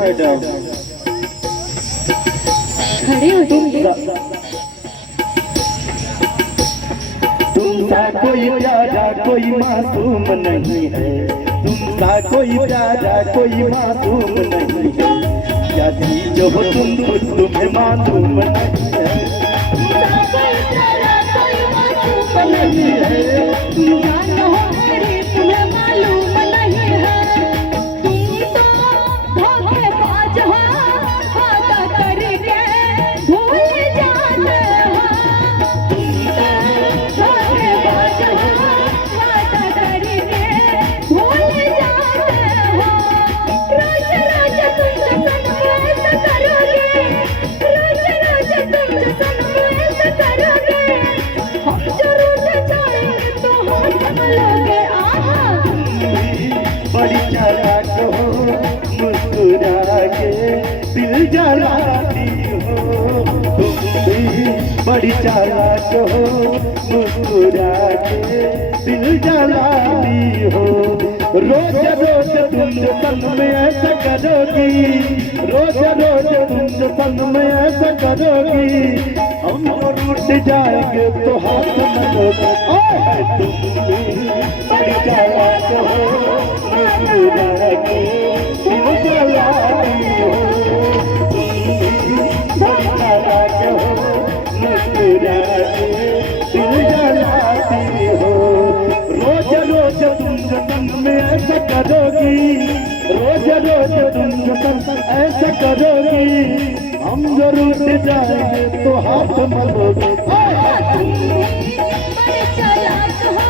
Madam खड़े हो तुमसा कोई प्यारा कोई मासूम नहीं है, तुमसा कोई प्यारा कोई मासूम नहीं है, क्या चीज हो तुम खुद तुम्हें मालूम नहीं है, नहीं है तुम्हें मालूम नहीं है, तुम तो धोखेबाज हो, वादा करके भूल जाते हो, धोखेबाज हो, वादा करके भूल जाते हो, रोज रोज तुम जसन ऐसा करोगे, रोज रोज तुम जसन ऐसा करोगे, हम जरूर जाएंगे तो हाथ मलोगे। आहा बड़ी चालाक हो, मुस्कुरा के दिल जलाती हो, तुम भी बड़ी चालाक हो, मुस्कुरा के दिल जलाती हो, रोज रोज तुम सन में ऐसा करोगी, रोज रोज तुम सन में ऐसा करोगी, हम तो रूठ जाएंगे तो हाथ मलोगे। तुम भी बड़ी चालाक हो, मुस्कुरा के दिल जलाती हो, तुम भी बड़ी चालाक हो, मुस्कुरा के दिल जलाती हो, रोज रोज तुम जतन में ऐसा करोगी, रोज रोज तुम जतन ऐसा करोगी, हम जरूर जाएंगे तो हाथ मलोगे। बड़े चालाक हो,